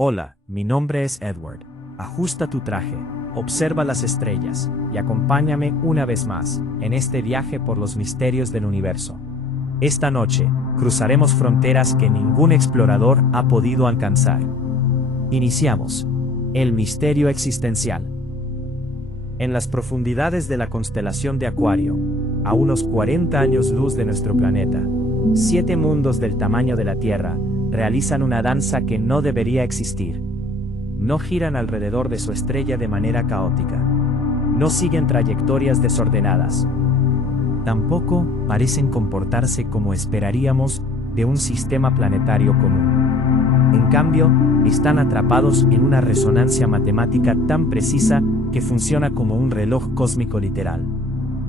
Hola, mi nombre es Edward. Ajusta tu traje, observa las estrellas, y acompáñame una vez más, en este viaje por los misterios del universo. Esta noche, cruzaremos fronteras que ningún explorador ha podido alcanzar. Iniciamos. El misterio existencial. En las profundidades de la constelación de Acuario, a unos 40 años luz de nuestro planeta, 7 mundos del tamaño de la Tierra realizan una danza que no debería existir. No giran alrededor de su estrella de manera caótica. No siguen trayectorias desordenadas. Tampoco parecen comportarse como esperaríamos de un sistema planetario común. En cambio, están atrapados en una resonancia matemática tan precisa que funciona como un reloj cósmico literal.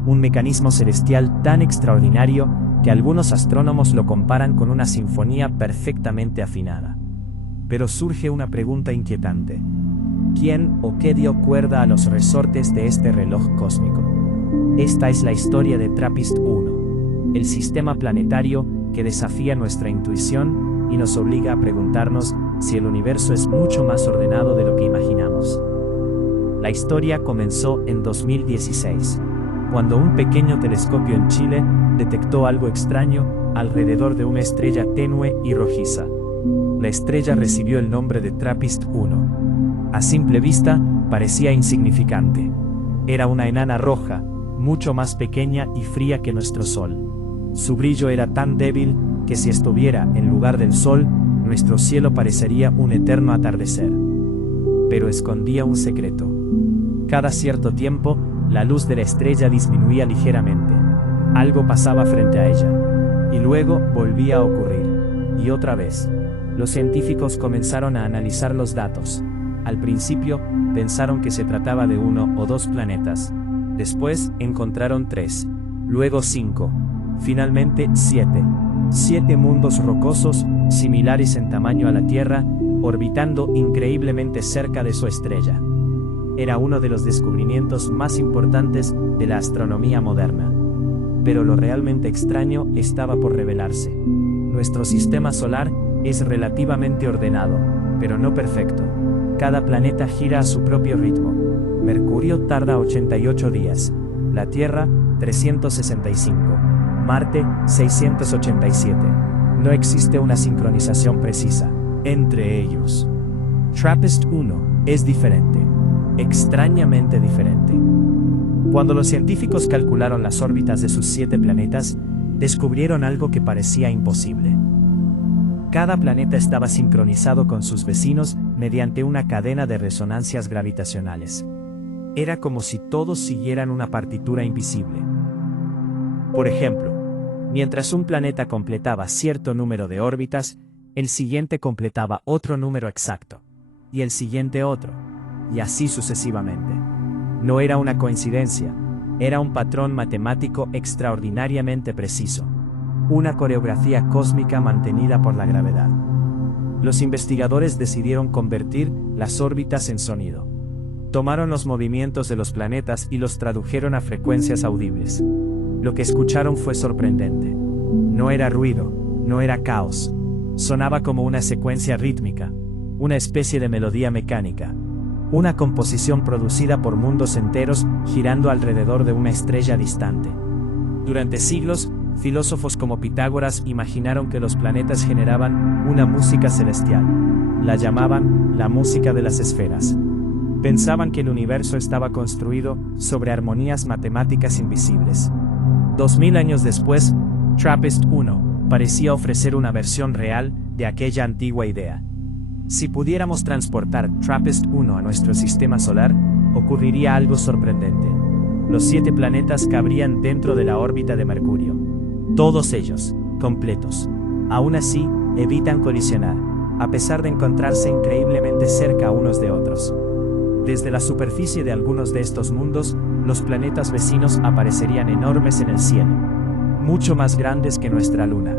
Un mecanismo celestial tan extraordinario que algunos astrónomos lo comparan con una sinfonía perfectamente afinada. Pero surge una pregunta inquietante. ¿Quién o qué dio cuerda a los resortes de este reloj cósmico? Esta es la historia de TRAPPIST-1, el sistema planetario que desafía nuestra intuición y nos obliga a preguntarnos si el universo es mucho más ordenado de lo que imaginamos. La historia comenzó en 2016, cuando un pequeño telescopio en Chile detectó algo extraño alrededor de una estrella tenue y rojiza. La estrella recibió el nombre de TRAPPIST-1. A simple vista, parecía insignificante. Era una enana roja, mucho más pequeña y fría que nuestro Sol. Su brillo era tan débil que si estuviera en lugar del Sol, nuestro cielo parecería un eterno atardecer. Pero escondía un secreto. Cada cierto tiempo, la luz de la estrella disminuía ligeramente. Algo pasaba frente a ella. Y luego volvía a ocurrir. Y otra vez. Los científicos comenzaron a analizar los datos. Al principio, pensaron que se trataba de 1 o 2 planetas. Después, encontraron 3. Luego 5. Finalmente, 7. 7 mundos rocosos, similares en tamaño a la Tierra, orbitando increíblemente cerca de su estrella. Era uno de los descubrimientos más importantes de la astronomía moderna. Pero lo realmente extraño estaba por revelarse. Nuestro sistema solar es relativamente ordenado, pero no perfecto. Cada planeta gira a su propio ritmo. Mercurio tarda 88 días, la Tierra 365, Marte 687. No existe una sincronización precisa entre ellos. TRAPPIST-1 es diferente. Extrañamente diferente. Cuando los científicos calcularon las órbitas de sus 7 planetas, descubrieron algo que parecía imposible. Cada planeta estaba sincronizado con sus vecinos mediante una cadena de resonancias gravitacionales. Era como si todos siguieran una partitura invisible. Por ejemplo, mientras un planeta completaba cierto número de órbitas, el siguiente completaba otro número exacto, y el siguiente otro. Y así sucesivamente. No era una coincidencia, era un patrón matemático extraordinariamente preciso. Una coreografía cósmica mantenida por la gravedad. Los investigadores decidieron convertir las órbitas en sonido. Tomaron los movimientos de los planetas y los tradujeron a frecuencias audibles. Lo que escucharon fue sorprendente. No era ruido, no era caos. Sonaba como una secuencia rítmica, una especie de melodía mecánica. Una composición producida por mundos enteros girando alrededor de una estrella distante. Durante siglos, filósofos como Pitágoras imaginaron que los planetas generaban una música celestial. La llamaban la música de las esferas. Pensaban que el universo estaba construido sobre armonías matemáticas invisibles. 2000 años después, TRAPPIST-1 parecía ofrecer una versión real de aquella antigua idea. Si pudiéramos transportar TRAPPIST-1 a nuestro sistema solar, ocurriría algo sorprendente. Los 7 planetas cabrían dentro de la órbita de Mercurio. Todos ellos, completos. Aún así, evitan colisionar, a pesar de encontrarse increíblemente cerca unos de otros. Desde la superficie de algunos de estos mundos, los planetas vecinos aparecerían enormes en el cielo, mucho más grandes que nuestra Luna.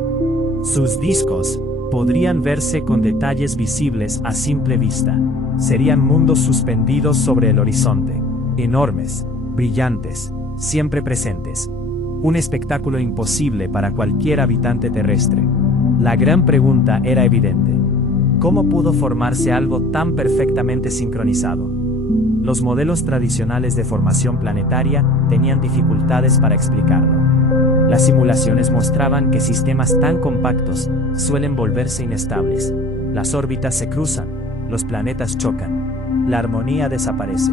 Sus discos podrían verse con detalles visibles a simple vista. Serían mundos suspendidos sobre el horizonte, enormes, brillantes, siempre presentes. Un espectáculo imposible para cualquier habitante terrestre. La gran pregunta era evidente. ¿Cómo pudo formarse algo tan perfectamente sincronizado? Los modelos tradicionales de formación planetaria tenían dificultades para explicarlo. Las simulaciones mostraban que sistemas tan compactos suelen volverse inestables. Las órbitas se cruzan, los planetas chocan, la armonía desaparece.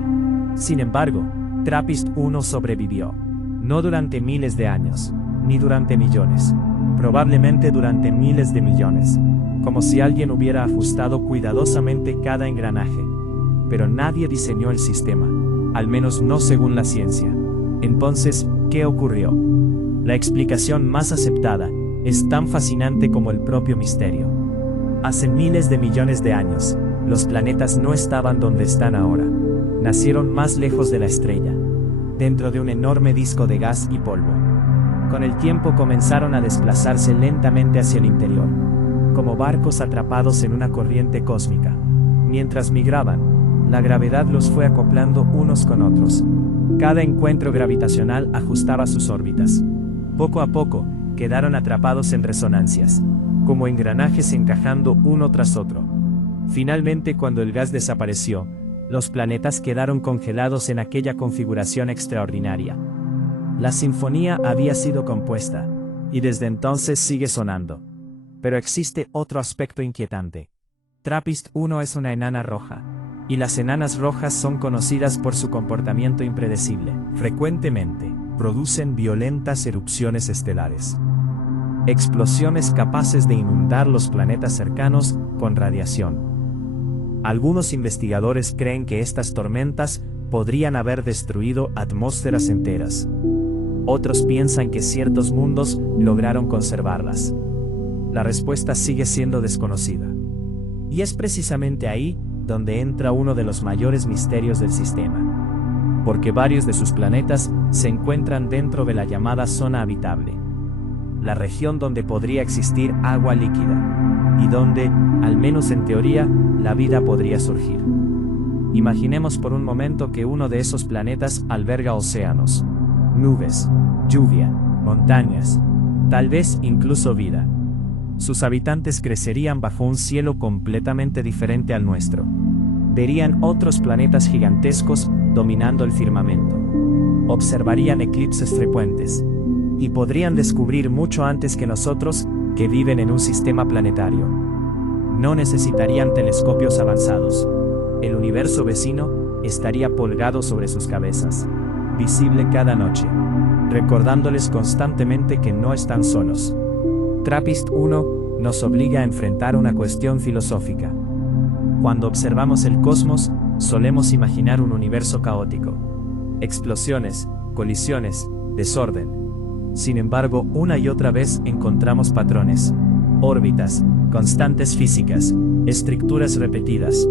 Sin embargo, TRAPPIST-1 sobrevivió. No durante miles de años, ni durante millones. Probablemente durante miles de millones. Como si alguien hubiera ajustado cuidadosamente cada engranaje. Pero nadie diseñó el sistema, al menos no según la ciencia. Entonces, ¿qué ocurrió? La explicación más aceptada es tan fascinante como el propio misterio. Hace miles de millones de años, los planetas no estaban donde están ahora. Nacieron más lejos de la estrella, dentro de un enorme disco de gas y polvo. Con el tiempo comenzaron a desplazarse lentamente hacia el interior, como barcos atrapados en una corriente cósmica. Mientras migraban, la gravedad los fue acoplando unos con otros. Cada encuentro gravitacional ajustaba sus órbitas. Poco a poco, quedaron atrapados en resonancias, como engranajes encajando uno tras otro. Finalmente, cuando el gas desapareció, los planetas quedaron congelados en aquella configuración extraordinaria. La sinfonía había sido compuesta, y desde entonces sigue sonando. Pero existe otro aspecto inquietante. TRAPPIST-1 es una enana roja, y las enanas rojas son conocidas por su comportamiento impredecible. Frecuentemente, producen violentas erupciones estelares. Explosiones capaces de inundar los planetas cercanos con radiación. Algunos investigadores creen que estas tormentas podrían haber destruido atmósferas enteras. Otros piensan que ciertos mundos lograron conservarlas. La respuesta sigue siendo desconocida. Y es precisamente ahí donde entra uno de los mayores misterios del sistema. Porque varios de sus planetas se encuentran dentro de la llamada zona habitable. La región donde podría existir agua líquida. Y donde, al menos en teoría, la vida podría surgir. Imaginemos por un momento que uno de esos planetas alberga océanos, nubes, lluvia, montañas, tal vez incluso vida. Sus habitantes crecerían bajo un cielo completamente diferente al nuestro. Verían otros planetas gigantescos dominando el firmamento. Observarían eclipses frecuentes. Y podrían descubrir mucho antes que nosotros que viven en un sistema planetario. No necesitarían telescopios avanzados. El universo vecino estaría polgado sobre sus cabezas, visible cada noche, recordándoles constantemente que no están solos. TRAPPIST-1 nos obliga a enfrentar una cuestión filosófica. Cuando observamos el cosmos, solemos imaginar un universo caótico. Explosiones, colisiones, desorden. Sin embargo, una y otra vez encontramos patrones, órbitas, constantes físicas, estructuras repetidas.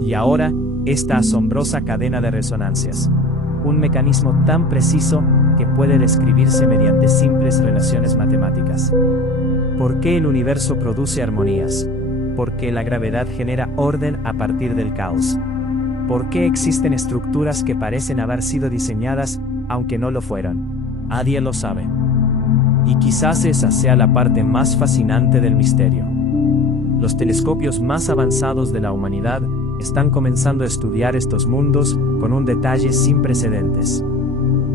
Y ahora, esta asombrosa cadena de resonancias. Un mecanismo tan preciso que puede describirse mediante simples relaciones matemáticas. ¿Por qué el universo produce armonías? ¿Por qué la gravedad genera orden a partir del caos? ¿Por qué existen estructuras que parecen haber sido diseñadas, aunque no lo fueron? Nadie lo sabe. Y quizás esa sea la parte más fascinante del misterio. Los telescopios más avanzados de la humanidad están comenzando a estudiar estos mundos con un detalle sin precedentes.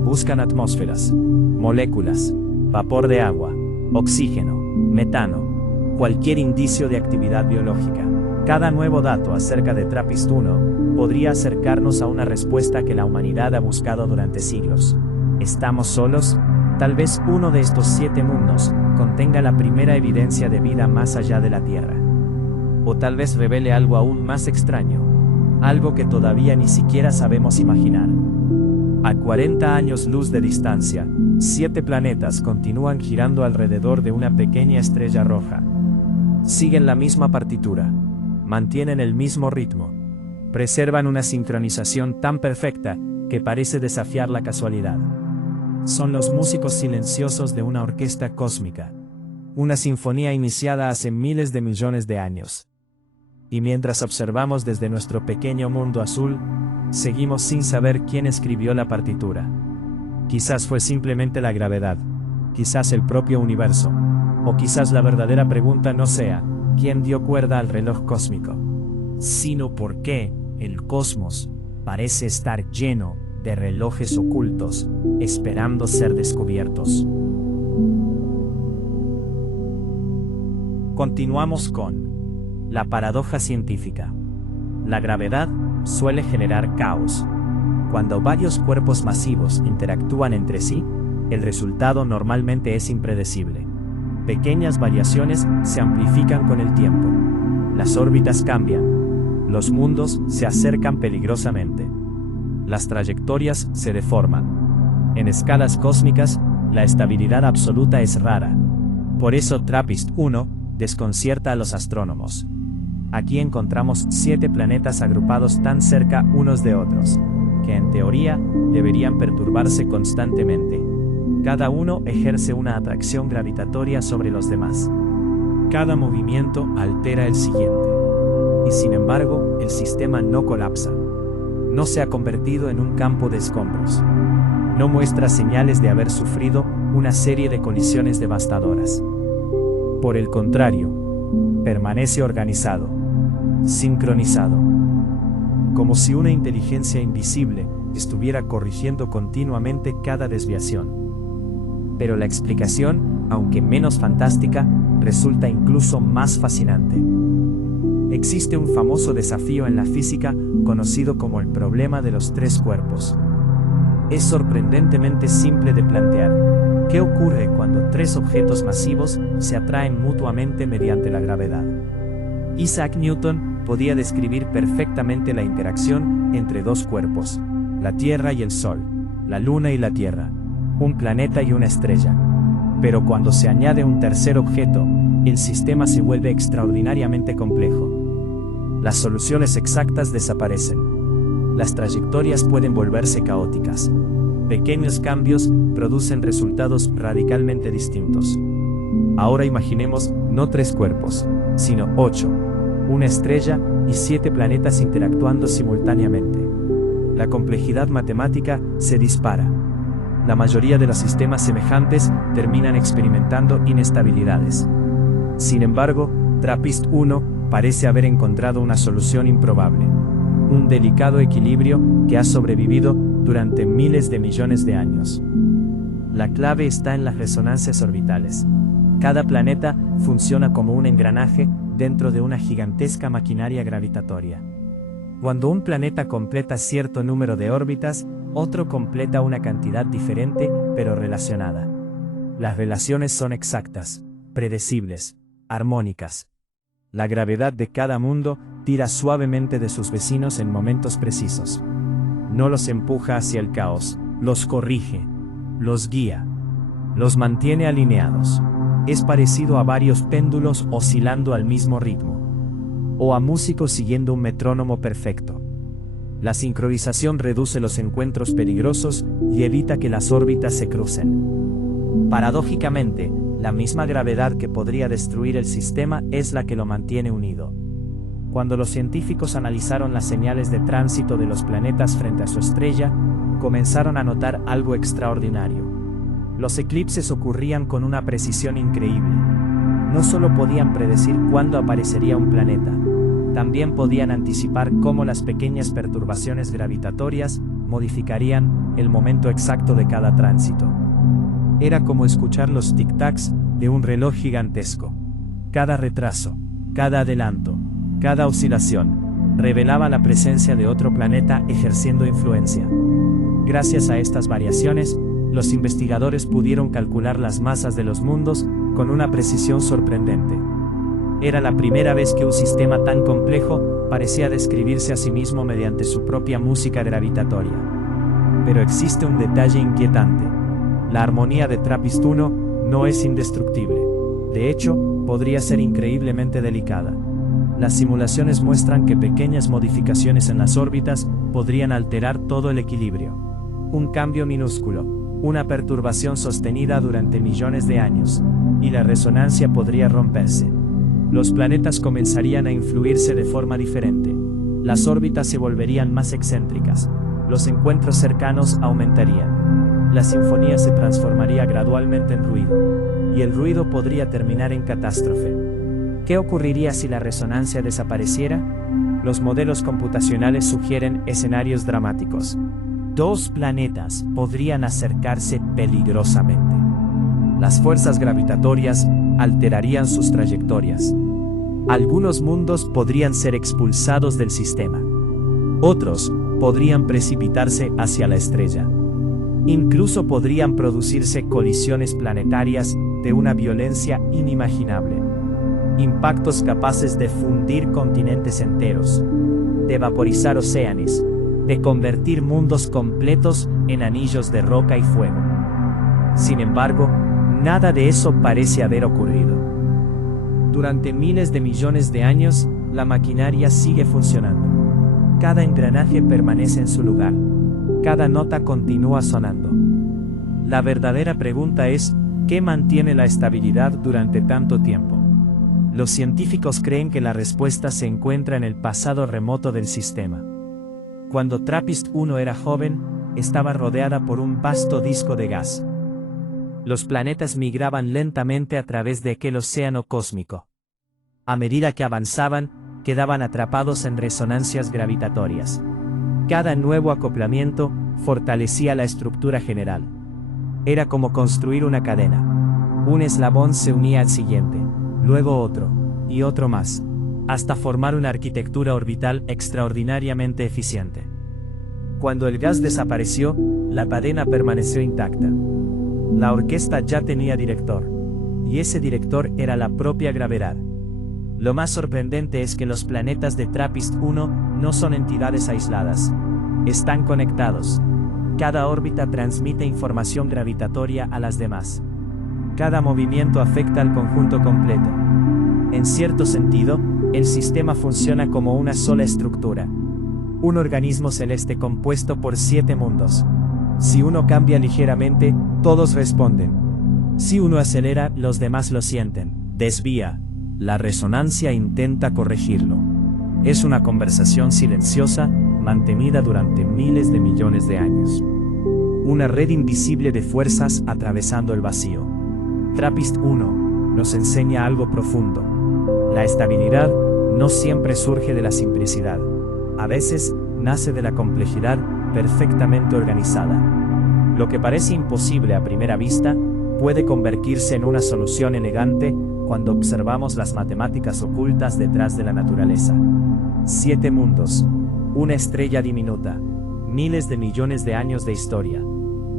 Buscan atmósferas, moléculas, vapor de agua, oxígeno, metano, cualquier indicio de actividad biológica. Cada nuevo dato acerca de TRAPPIST-1 podría acercarnos a una respuesta que la humanidad ha buscado durante siglos. ¿Estamos solos? Tal vez uno de estos 7 mundos contenga la primera evidencia de vida más allá de la Tierra. O tal vez revele algo aún más extraño, algo que todavía ni siquiera sabemos imaginar. A 40 años luz de distancia, 7 planetas continúan girando alrededor de una pequeña estrella roja. Siguen la misma partitura, mantienen el mismo ritmo, preservan una sincronización tan perfecta que parece desafiar la casualidad. Son los músicos silenciosos de una orquesta cósmica, una sinfonía iniciada hace miles de millones de años. Y mientras observamos desde nuestro pequeño mundo azul, seguimos sin saber quién escribió la partitura. Quizás fue simplemente la gravedad, quizás el propio universo, o quizás la verdadera pregunta no sea, quién dio cuerda al reloj cósmico, sino porque el cosmos parece estar lleno de relojes ocultos, esperando ser descubiertos. Continuamos con la paradoja científica. La gravedad suele generar caos. Cuando varios cuerpos masivos interactúan entre sí, el resultado normalmente es impredecible. Pequeñas variaciones se amplifican con el tiempo. Las órbitas cambian. Los mundos se acercan peligrosamente. Las trayectorias se deforman. En escalas cósmicas, la estabilidad absoluta es rara. Por eso TRAPPIST-1 desconcierta a los astrónomos. Aquí encontramos 7 planetas agrupados tan cerca unos de otros, que en teoría deberían perturbarse constantemente. Cada uno ejerce una atracción gravitatoria sobre los demás. Cada movimiento altera el siguiente. Y sin embargo, el sistema no colapsa. No se ha convertido en un campo de escombros. No muestra señales de haber sufrido una serie de colisiones devastadoras. Por el contrario, permanece organizado, sincronizado, como si una inteligencia invisible estuviera corrigiendo continuamente cada desviación. Pero la explicación, aunque menos fantástica, resulta incluso más fascinante. Existe un famoso desafío en la física conocido como el problema de los 3 cuerpos. Es sorprendentemente simple de plantear. ¿Qué ocurre cuando 3 objetos masivos se atraen mutuamente mediante la gravedad? Isaac Newton podía describir perfectamente la interacción entre 2 cuerpos, la Tierra y el Sol, la Luna y la Tierra, un planeta y una estrella. Pero cuando se añade un tercer objeto, el sistema se vuelve extraordinariamente complejo. Las soluciones exactas desaparecen. Las trayectorias pueden volverse caóticas. Pequeños cambios producen resultados radicalmente distintos. Ahora imaginemos no 3 cuerpos, sino 8, una estrella y 7 planetas interactuando simultáneamente. La complejidad matemática se dispara. La mayoría de los sistemas semejantes terminan experimentando inestabilidades. Sin embargo, TRAPPIST-1 parece haber encontrado una solución improbable. Un delicado equilibrio que ha sobrevivido durante miles de millones de años. La clave está en las resonancias orbitales. Cada planeta funciona como un engranaje dentro de una gigantesca maquinaria gravitatoria. Cuando un planeta completa cierto número de órbitas, otro completa una cantidad diferente, pero relacionada. Las relaciones son exactas, predecibles, armónicas. La gravedad de cada mundo tira suavemente de sus vecinos en momentos precisos. No los empuja hacia el caos, los corrige, los guía, los mantiene alineados. Es parecido a varios péndulos oscilando al mismo ritmo, o a músicos siguiendo un metrónomo perfecto. La sincronización reduce los encuentros peligrosos y evita que las órbitas se crucen. Paradójicamente, la misma gravedad que podría destruir el sistema es la que lo mantiene unido. Cuando los científicos analizaron las señales de tránsito de los planetas frente a su estrella, comenzaron a notar algo extraordinario. Los eclipses ocurrían con una precisión increíble. No solo podían predecir cuándo aparecería un planeta, también podían anticipar cómo las pequeñas perturbaciones gravitatorias modificarían el momento exacto de cada tránsito. Era como escuchar los tic-tacs de un reloj gigantesco. Cada retraso, cada adelanto, cada oscilación, revelaba la presencia de otro planeta ejerciendo influencia. Gracias a estas variaciones, los investigadores pudieron calcular las masas de los mundos con una precisión sorprendente. Era la primera vez que un sistema tan complejo parecía describirse a sí mismo mediante su propia música gravitatoria. Pero existe un detalle inquietante. La armonía de TRAPPIST-1 no es indestructible. De hecho, podría ser increíblemente delicada. Las simulaciones muestran que pequeñas modificaciones en las órbitas podrían alterar todo el equilibrio. Un cambio minúsculo, una perturbación sostenida durante millones de años, y la resonancia podría romperse. Los planetas comenzarían a influirse de forma diferente. Las órbitas se volverían más excéntricas. Los encuentros cercanos aumentarían. La sinfonía se transformaría gradualmente en ruido. Y el ruido podría terminar en catástrofe. ¿Qué ocurriría si la resonancia desapareciera? Los modelos computacionales sugieren escenarios dramáticos. Dos planetas podrían acercarse peligrosamente. Las fuerzas gravitatorias alterarían sus trayectorias. Algunos mundos podrían ser expulsados del sistema. Otros podrían precipitarse hacia la estrella. Incluso podrían producirse colisiones planetarias de una violencia inimaginable. Impactos capaces de fundir continentes enteros, de vaporizar océanos, de convertir mundos completos en anillos de roca y fuego. Sin embargo, nada de eso parece haber ocurrido. Durante miles de millones de años, la maquinaria sigue funcionando. Cada engranaje permanece en su lugar. Cada nota continúa sonando. La verdadera pregunta es, ¿qué mantiene la estabilidad durante tanto tiempo? Los científicos creen que la respuesta se encuentra en el pasado remoto del sistema. Cuando TRAPPIST-1 era joven, estaba rodeada por un vasto disco de gas. Los planetas migraban lentamente a través de aquel océano cósmico. A medida que avanzaban, quedaban atrapados en resonancias gravitatorias. Cada nuevo acoplamiento fortalecía la estructura general. Era como construir una cadena. Un eslabón se unía al siguiente, luego otro, y otro más, hasta formar una arquitectura orbital extraordinariamente eficiente. Cuando el gas desapareció, la cadena permaneció intacta. La orquesta ya tenía director, y ese director era la propia gravedad. Lo más sorprendente es que los planetas de TRAPPIST-1 no son entidades aisladas. Están conectados. Cada órbita transmite información gravitatoria a las demás. Cada movimiento afecta al conjunto completo. En cierto sentido, el sistema funciona como una sola estructura. Un organismo celeste compuesto por 7 mundos. Si uno cambia ligeramente, todos responden. Si uno acelera, los demás lo sienten. Desvía. La resonancia intenta corregirlo. Es una conversación silenciosa, mantenida durante miles de millones de años. Una red invisible de fuerzas atravesando el vacío. TRAPPIST-1 nos enseña algo profundo. La estabilidad no siempre surge de la simplicidad. A veces, nace de la complejidad perfectamente organizada. Lo que parece imposible a primera vista, puede convertirse en una solución elegante cuando observamos las matemáticas ocultas detrás de la naturaleza. 7 mundos, una estrella diminuta, miles de millones de años de historia,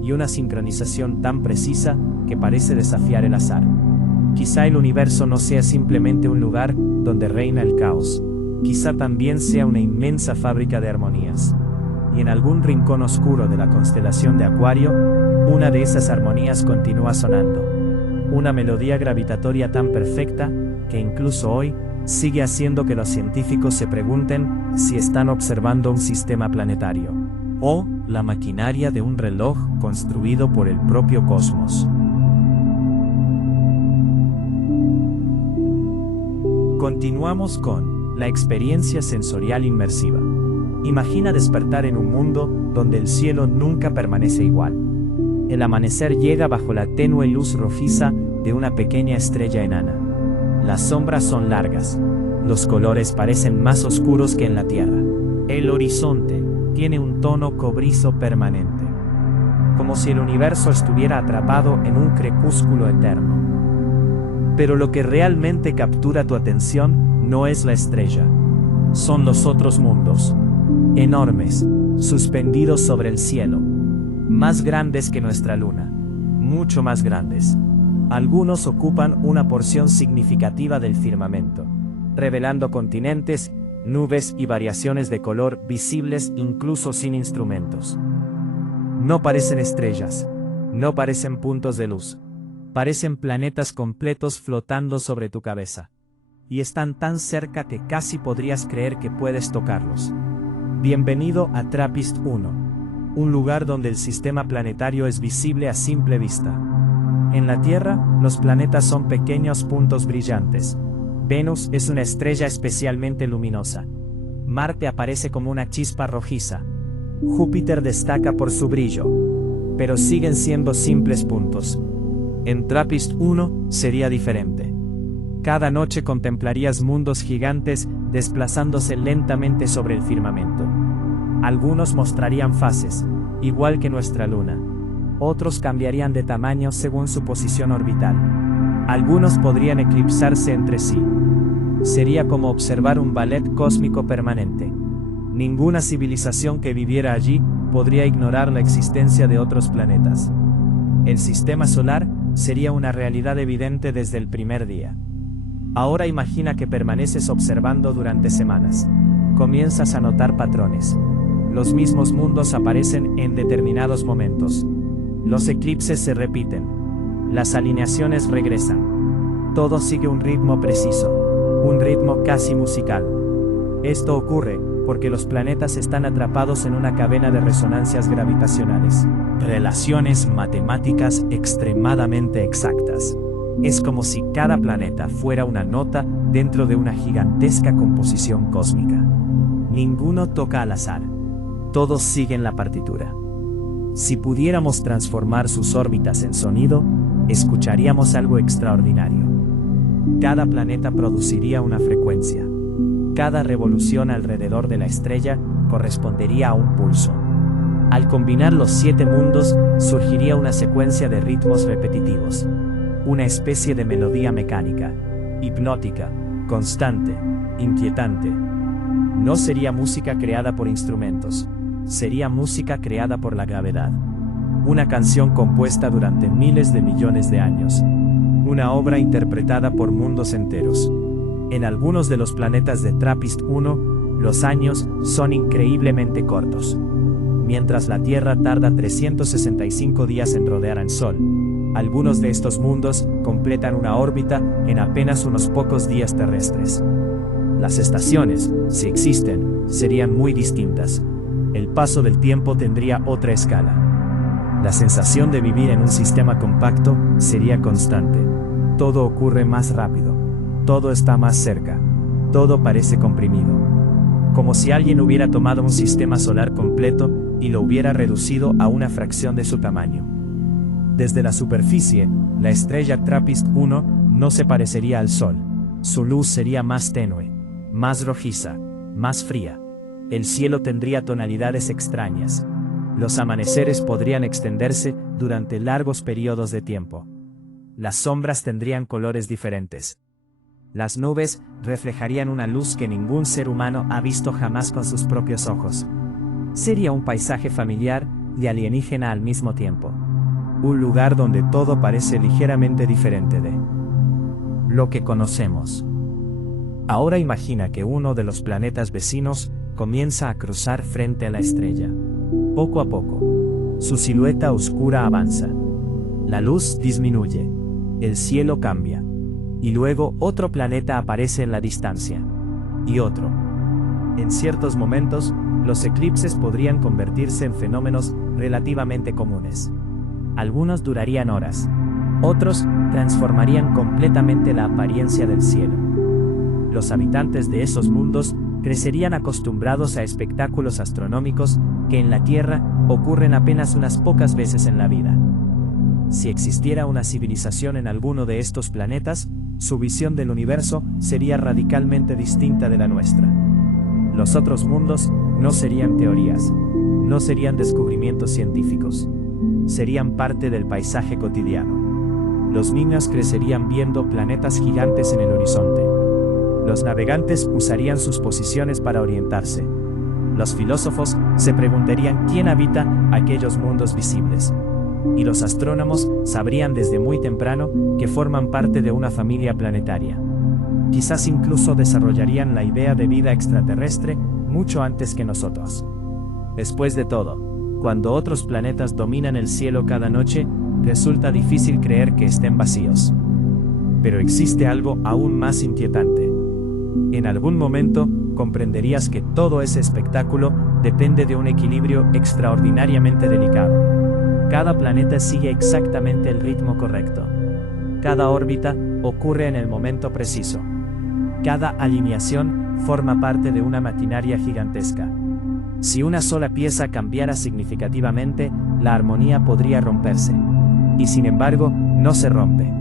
y una sincronización tan precisa que parece desafiar el azar. Quizá el universo no sea simplemente un lugar donde reina el caos, quizá también sea una inmensa fábrica de armonías. Y en algún rincón oscuro de la constelación de Acuario, una de esas armonías continúa sonando. Una melodía gravitatoria tan perfecta, que incluso hoy, sigue haciendo que los científicos se pregunten si están observando un sistema planetario, o la maquinaria de un reloj construido por el propio cosmos. Continuamos con la experiencia sensorial inmersiva. Imagina despertar en un mundo donde el cielo nunca permanece igual. El amanecer llega bajo la tenue luz rojiza de una pequeña estrella enana. Las sombras son largas. Los colores parecen más oscuros que en la Tierra. El horizonte tiene un tono cobrizo permanente. Como si el universo estuviera atrapado en un crepúsculo eterno. Pero lo que realmente captura tu atención no es la estrella. Son los otros mundos. Enormes, suspendidos sobre el cielo. Más grandes que nuestra luna. Mucho más grandes. Algunos ocupan una porción significativa del firmamento, revelando continentes, nubes y variaciones de color visibles incluso sin instrumentos. No parecen estrellas, no parecen puntos de luz. Parecen planetas completos flotando sobre tu cabeza. Y están tan cerca que casi podrías creer que puedes tocarlos. Bienvenido a TRAPPIST-1, un lugar donde el sistema planetario es visible a simple vista. En la Tierra, los planetas son pequeños puntos brillantes. Venus es una estrella especialmente luminosa. Marte aparece como una chispa rojiza. Júpiter destaca por su brillo. Pero siguen siendo simples puntos. En TRAPPIST-1 sería diferente. Cada noche contemplarías mundos gigantes desplazándose lentamente sobre el firmamento. Algunos mostrarían fases, igual que nuestra luna. Otros cambiarían de tamaño según su posición orbital. Algunos podrían eclipsarse entre sí. Sería como observar un ballet cósmico permanente. Ninguna civilización que viviera allí podría ignorar la existencia de otros planetas. El sistema solar sería una realidad evidente desde el primer día. Ahora imagina que permaneces observando durante semanas. Comienzas a notar patrones. Los mismos mundos aparecen en determinados momentos. Los eclipses se repiten. Las alineaciones regresan. Todo sigue un ritmo preciso. Un ritmo casi musical. Esto ocurre porque los planetas están atrapados en una cadena de resonancias gravitacionales. Relaciones matemáticas extremadamente exactas. Es como si cada planeta fuera una nota dentro de una gigantesca composición cósmica. Ninguno toca al azar. Todos siguen la partitura. Si pudiéramos transformar sus órbitas en sonido, escucharíamos algo extraordinario. Cada planeta produciría una frecuencia. Cada revolución alrededor de la estrella correspondería a un pulso. Al combinar los 7 mundos, surgiría una secuencia de ritmos repetitivos. Una especie de melodía mecánica, hipnótica, constante, inquietante. No sería música creada por instrumentos. Sería música creada por la gravedad. Una canción compuesta durante miles de millones de años. Una obra interpretada por mundos enteros. En algunos de los planetas de TRAPPIST-1, los años son increíblemente cortos. Mientras la Tierra tarda 365 días en rodear al Sol, algunos de estos mundos completan una órbita en apenas unos pocos días terrestres. Las estaciones, si existen, serían muy distintas. El paso del tiempo tendría otra escala. La sensación de vivir en un sistema compacto sería constante. Todo ocurre más rápido. Todo está más cerca. Todo parece comprimido. Como si alguien hubiera tomado un sistema solar completo y lo hubiera reducido a una fracción de su tamaño. Desde la superficie, la estrella TRAPPIST-1 no se parecería al Sol. Su luz sería más tenue, más rojiza, más fría. El cielo tendría tonalidades extrañas. Los amaneceres podrían extenderse durante largos periodos de tiempo. Las sombras tendrían colores diferentes. Las nubes reflejarían una luz que ningún ser humano ha visto jamás con sus propios ojos. Sería un paisaje familiar y alienígena al mismo tiempo. Un lugar donde todo parece ligeramente diferente de lo que conocemos. Ahora imagina que uno de los planetas vecinos comienza a cruzar frente a la estrella. Poco a poco, su silueta oscura avanza. La luz disminuye. El cielo cambia. Y luego otro planeta aparece en la distancia. Y otro. En ciertos momentos, los eclipses podrían convertirse en fenómenos relativamente comunes. Algunos durarían horas. Otros transformarían completamente la apariencia del cielo. Los habitantes de esos mundos crecerían acostumbrados a espectáculos astronómicos que en la Tierra ocurren apenas unas pocas veces en la vida. Si existiera una civilización en alguno de estos planetas, su visión del universo sería radicalmente distinta de la nuestra. Los otros mundos no serían teorías, no serían descubrimientos científicos, serían parte del paisaje cotidiano. Los niños crecerían viendo planetas gigantes en el horizonte. Los navegantes usarían sus posiciones para orientarse. Los filósofos se preguntarían quién habita aquellos mundos visibles. Y los astrónomos sabrían desde muy temprano que forman parte de una familia planetaria. Quizás incluso desarrollarían la idea de vida extraterrestre mucho antes que nosotros. Después de todo, cuando otros planetas dominan el cielo cada noche, resulta difícil creer que estén vacíos. Pero existe algo aún más inquietante. En algún momento, comprenderías que todo ese espectáculo depende de un equilibrio extraordinariamente delicado. Cada planeta sigue exactamente el ritmo correcto. Cada órbita ocurre en el momento preciso. Cada alineación forma parte de una maquinaria gigantesca. Si una sola pieza cambiara significativamente, la armonía podría romperse. Y sin embargo, no se rompe.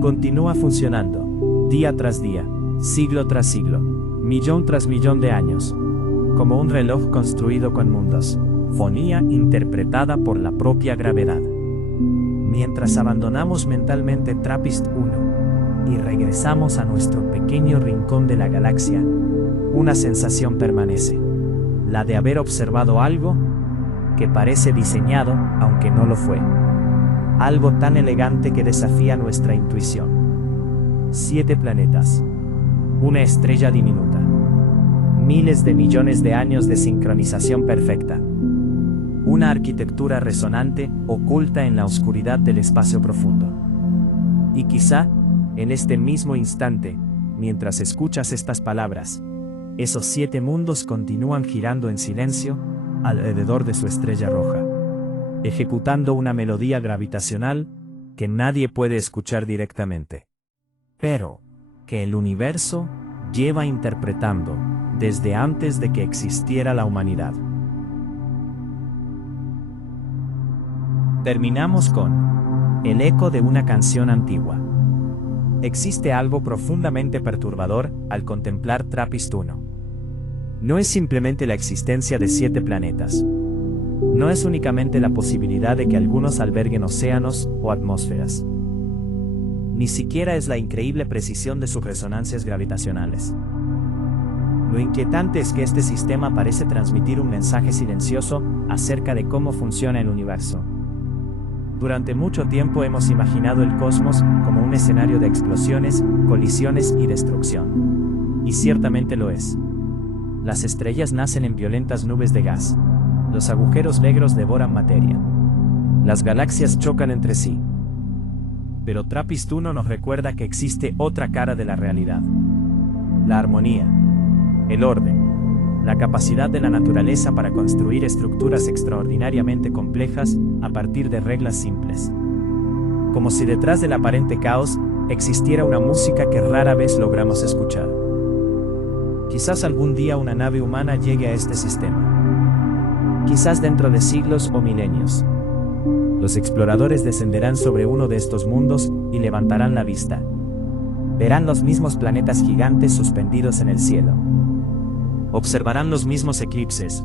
Continúa funcionando. día tras día, siglo tras siglo, millón tras millón de años, como un reloj construido con mundos, fonía interpretada por la propia gravedad. Mientras abandonamos mentalmente TRAPPIST-1 y regresamos a nuestro pequeño rincón de la galaxia, una sensación permanece, la de haber observado algo que parece diseñado, aunque no lo fue. Algo tan elegante que desafía nuestra intuición. 7 planetas. Una estrella diminuta. Miles de millones de años de sincronización perfecta. Una arquitectura resonante, oculta en la oscuridad del espacio profundo. Y quizá, en este mismo instante, mientras escuchas estas palabras, esos 7 mundos continúan girando en silencio alrededor de su estrella roja, ejecutando una melodía gravitacional que nadie puede escuchar directamente, pero que el universo lleva interpretando desde antes de que existiera la humanidad. Terminamos con el eco de una canción antigua. Existe algo profundamente perturbador al contemplar TRAPPIST-1. No es simplemente la existencia de 7 planetas. No es únicamente la posibilidad de que algunos alberguen océanos o atmósferas. Ni siquiera es la increíble precisión de sus resonancias gravitacionales. Lo inquietante es que este sistema parece transmitir un mensaje silencioso acerca de cómo funciona el universo. Durante mucho tiempo hemos imaginado el cosmos como un escenario de explosiones, colisiones y destrucción. Y ciertamente lo es. Las estrellas nacen en violentas nubes de gas. Los agujeros negros devoran materia. Las galaxias chocan entre sí. Pero TRAPPIST-1 nos recuerda que existe otra cara de la realidad. La armonía, el orden, la capacidad de la naturaleza para construir estructuras extraordinariamente complejas a partir de reglas simples. Como si detrás del aparente caos existiera una música que rara vez logramos escuchar. Quizás algún día una nave humana llegue a este sistema. Quizás dentro de siglos o milenios. Los exploradores descenderán sobre uno de estos mundos y levantarán la vista. Verán los mismos planetas gigantes suspendidos en el cielo. Observarán los mismos eclipses.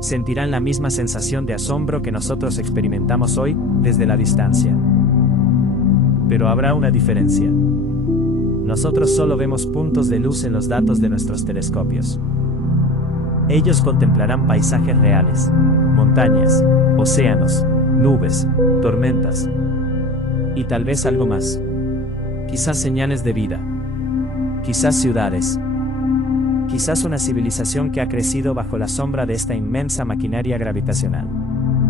Sentirán la misma sensación de asombro que nosotros experimentamos hoy desde la distancia. Pero habrá una diferencia. Nosotros solo vemos puntos de luz en los datos de nuestros telescopios. Ellos contemplarán paisajes reales, montañas, océanos, nubes, tormentas. Y tal vez algo más. Quizás señales de vida. Quizás ciudades. Quizás una civilización que ha crecido bajo la sombra de esta inmensa maquinaria gravitacional.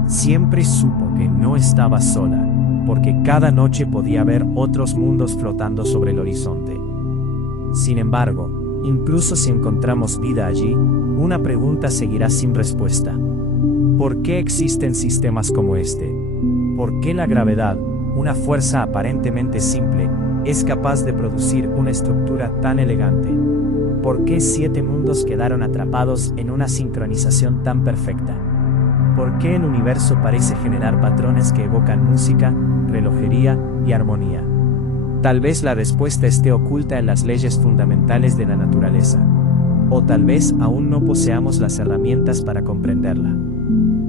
Siempre supo que no estaba sola, porque cada noche podía ver otros mundos flotando sobre el horizonte. Sin embargo, incluso si encontramos vida allí, una pregunta seguirá sin respuesta. ¿Por qué existen sistemas como este? ¿Por qué la gravedad, una fuerza aparentemente simple, es capaz de producir una estructura tan elegante? ¿Por qué 7 mundos quedaron atrapados en una sincronización tan perfecta? ¿Por qué el universo parece generar patrones que evocan música, relojería y armonía? Tal vez la respuesta esté oculta en las leyes fundamentales de la naturaleza. O tal vez aún no poseamos las herramientas para comprenderla.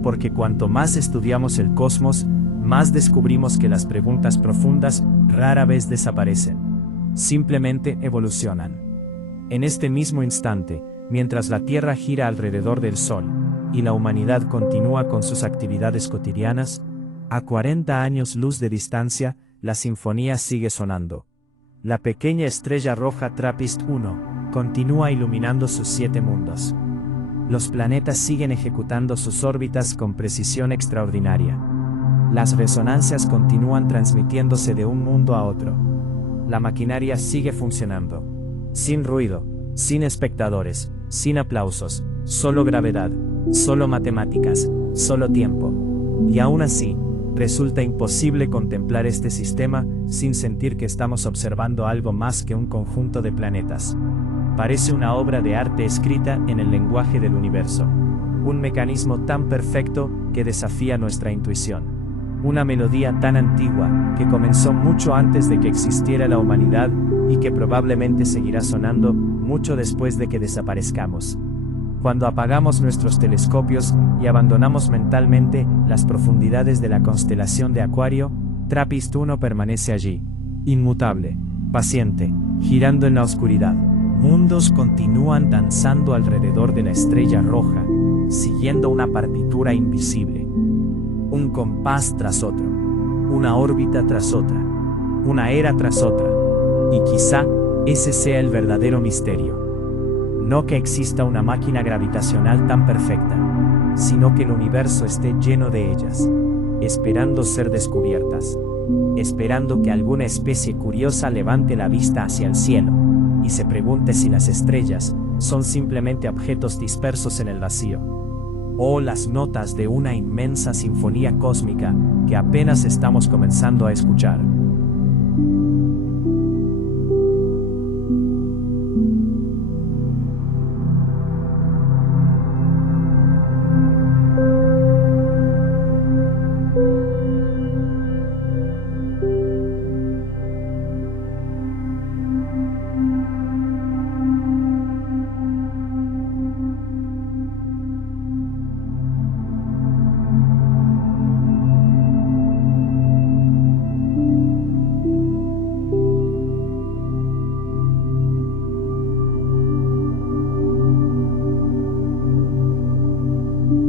Porque cuanto más estudiamos el cosmos, más descubrimos que las preguntas profundas rara vez desaparecen. Simplemente evolucionan. En este mismo instante, mientras la Tierra gira alrededor del Sol, y la humanidad continúa con sus actividades cotidianas, a 40 años luz de distancia, la sinfonía sigue sonando. La pequeña estrella roja TRAPPIST-1 continúa iluminando sus 7 mundos. Los planetas siguen ejecutando sus órbitas con precisión extraordinaria. Las resonancias continúan transmitiéndose de un mundo a otro. La maquinaria sigue funcionando. Sin ruido, sin espectadores, sin aplausos, solo gravedad, solo matemáticas, solo tiempo. Y aún así, resulta imposible contemplar este sistema sin sentir que estamos observando algo más que un conjunto de planetas. Parece una obra de arte escrita en el lenguaje del universo. Un mecanismo tan perfecto que desafía nuestra intuición. Una melodía tan antigua que comenzó mucho antes de que existiera la humanidad y que probablemente seguirá sonando mucho después de que desaparezcamos. Cuando apagamos nuestros telescopios y abandonamos mentalmente las profundidades de la constelación de Acuario, TRAPPIST-1 permanece allí, inmutable, paciente, girando en la oscuridad. Mundos continúan danzando alrededor de la estrella roja, siguiendo una partitura invisible. Un compás tras otro, una órbita tras otra, una era tras otra. Y quizá ese sea el verdadero misterio. No que exista una máquina gravitacional tan perfecta, sino que el universo esté lleno de ellas, esperando ser descubiertas, esperando que alguna especie curiosa levante la vista hacia el cielo y se pregunte si las estrellas son simplemente objetos dispersos en el vacío, o las notas de una inmensa sinfonía cósmica que apenas estamos comenzando a escuchar.